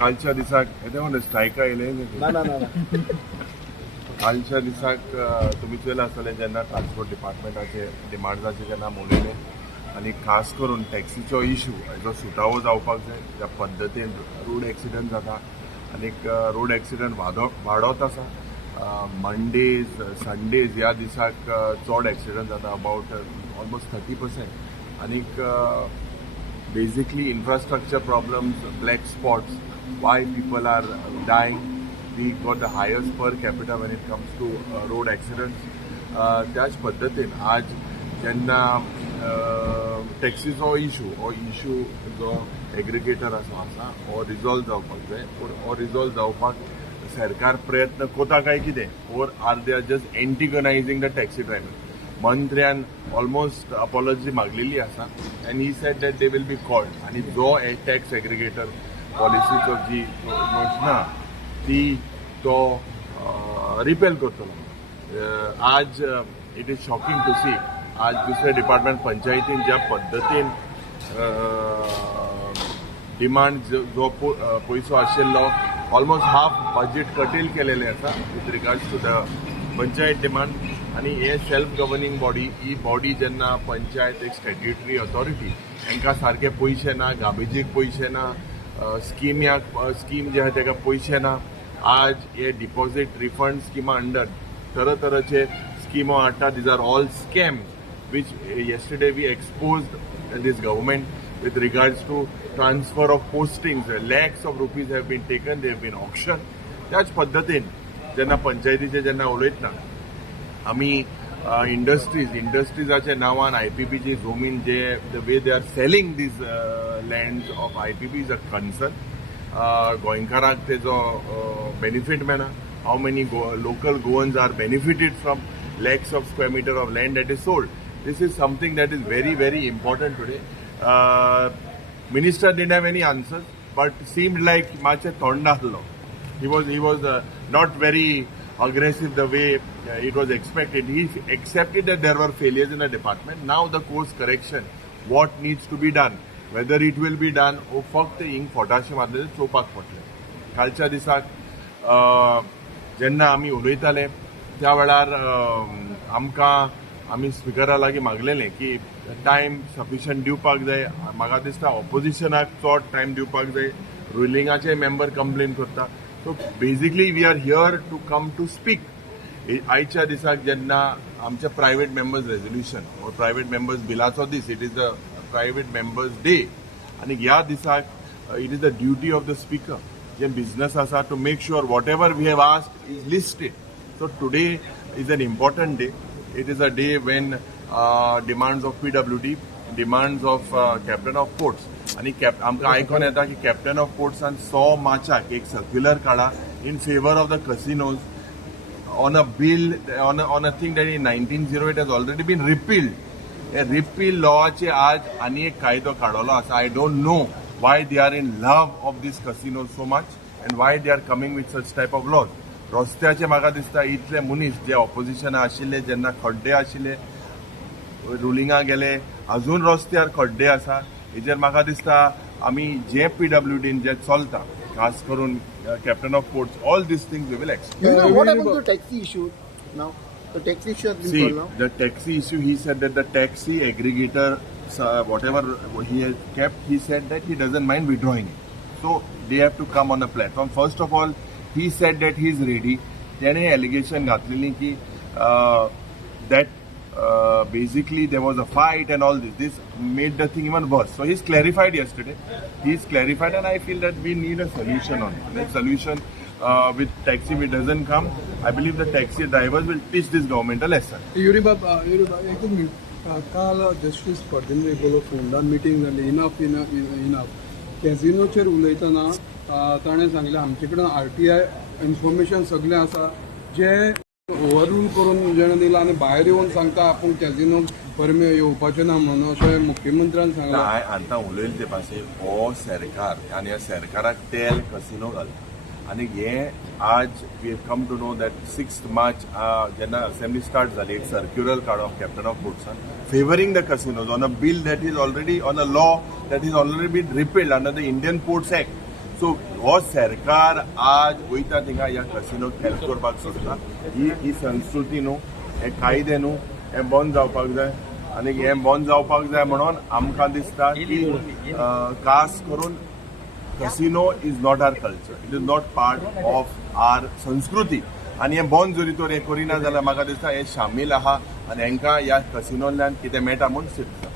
कालच्या दिसाक येते स्ट्रायका येयले ना ना ना कालच्या दिसाक तुमी चयला आसतलें जेन्ना ट्रान्सपोर्ट डिपार्टमेंटाचे डिमांड्साचे जेन्ना उलयले आनी खास करून टॅक्सीचो इश्यू हेजो सुटावो जावपाक जाय ज्या पद्दतीन रोड एक्सिडंट जाता आनीक रोड एक्सिडंट वाडत आसा मंडेज संडेज ह्या दिसाक चड एक्सिडंट जाता अबावट ऑलमोस्ट 30%. आनीक basically infrastructure problems, black spots, why people are dying. We got the highest per capita when it comes to road accidents. त्याच पद्दतीन आज जेन्ना टॅक्सीचो इश्यू जो एग्रिगेटर आसा हो रिजॉल्व जावपाक जाय हो रिजॉल्व जावपाक सरकार प्रयत्न कोता काय कितें or are they are just antagonizing the taxi driver. मंत्र्यान ऑलमोस्ट अपॉलॉजी मागलेली आसा and he said that they will be called आनी जो टॅक्स एग्रिगेटर पॉलिसीचो जी योजना ती तो रिपेल करतलो. आज it is shocking to see आज दुसरे डिपार्टमेंट पंचायतीन ज्या पद्दतीन डिमांड जो पयसो आशिल्लो ऑलमोस्ट हाफ बजेट कटेल केलेले आसा with regards to the panchayat demand. आनी हे सेल्फ गव्हर्निंग बॉडी ही बॉडी जेन्ना पंचायत एक स्टॅट्युटरी ऑथॉरिटी तांकां सारके पयशे ना गार्बेजीक पयशे ना स्कीम जे आहा ताका पयशे ना. आज हे डिपॉझिट रिफंड स्किमा अंडर तरेतरेचे स्किमो हाडटा. These are all scam which yesterday we exposed this government with regards to transfer of postings. Lakhs of rupees have been taken, they have been auctioned. त्याच पद्दतीन जेन्ना पंचायतीचे जेन्ना उलयतना आमी इंडस्ट्रीजाच्या नांवान IPPची जमीन जे the way they are selling these lands of IPP is a concern. गोंयकारांक तेजो बेनिफीट मेळना. How many local Goans are benefited from lakhs of square meter of land that is sold. This is something that is very, very important today. Minister didn't have any answers, but seemed like mache thondallo. He was not very aggressive the way it was expected. He accepted that there were failures in the department. Now the course correction, what needs to be done, whether it will be done, or फक्त हिंग फोटाशे मारले चोवपाक पडटले. कालच्या दिसाक जेन्ना आमी उलयताले त्या वेळार आमी स्पिकरा लागीं मागलेलें की टायम सफिशियंट दिवपाक जाय. म्हाका दिसता ऑपोजिशनाक चड टायम दिवपाक जाय. रुलिंगाचे मेंबर कंप्लेन करता. So basically we are here to come to speak. आयच्या दिसाक जेन्ना आमचे प्रायवेट मेंबर्स रेजोल्युशन और प्रायवेट मेंबर्स बिलाचो दीस it is the private members day आनी ह्या दिसाक it is the duty of the speaker जे बिझनस आसा to make sure whatever we have asked is listed. So today is an important day. It is a day when demands of PWD, demands of captain of ports, आणि आमकां आयकून येता की captain of पोर्ट्सान 100 मार्चाक एक circular काडा in favor of the casinos on a bill on a thing that in 1908 has already been repealed. A repeal lawचे आज आनी एक कायदो काडलो आसा. I don't know why they are in love of these casinos so much and why they are coming with such type of laws. रस्त्याचे म्हाका दिसता इतले मनीस जे ऑपोजिशना आशिल्ले जेन्ना खड्डे आशिल्ले रुलिंगा गेले अजून रस्त्यार खड्डे आसा. हेजेर म्हाका दिसता आमी जे PWDन जे चलता खास करून captain of ports all these things we will explain. What happened to the taxi issue now? The taxi issue has been solved now? The taxi issue, he said that the taxi aggregator, whatever he has kept, he said that he doesn't mind withdrawing it. So they have to come on a platform. First of all, he said that he is ready. त्याने allegation घातलेली की that basically there was a fight and all this. This made the thing even worse. So he's clarified yesterday. He's clarified and I feel that we need a solution on it. That solution with taxi if it doesn't come, I believe the taxi drivers will teach this government a lesson. Yuri बाबा एक minute. काल justice पर्दिन बोलो फोंडान meeting जाली. Enough कॅझिनोचेर उलयतना ताणें सांगलें आमचे कडेन RTI इन्फॉर्मेशन सगळें आसा जे ओवररूल करून जेणे दिला आनी भायर येवन सांगता आपूण कॅझिनो परमे येवपाचें ना म्हणून अशें मुख्यमंत्र्यान सांगलें. आतां उलयले ते भाशेन हो सरकार आनी ह्या सरकाराक तेल कसिनो घालता आनी हे आज we have come to know that 6th March जेन्ना असेंब्ली स्टार्ट जाली एक सर्क्युलर काडप कॅप्टन ऑफ पोर्ट्सान favouring the casinos on a bill that is already on a law that is already been repealed under the Indian ports act. So हो सरकार आज वयता थिंगा ह्या कसिनोक हेल्प करपाक सोदता. ही संस्कृती न्हू, हे कायदे न्हू, हे बंद जावपाक जाय. आनी हे बंद जावपाक जाय म्हणून आमकां दिसता की खास करून casino is not our culture, it is not part of our संस्कृती. आनी हे बंद जरी तर हे करिना जाल्यार म्हाका दिसता हे शामील आहा आनी हांकां ह्या कसिनोंतल्यान कितें मेळटा म्हूण चिंतता.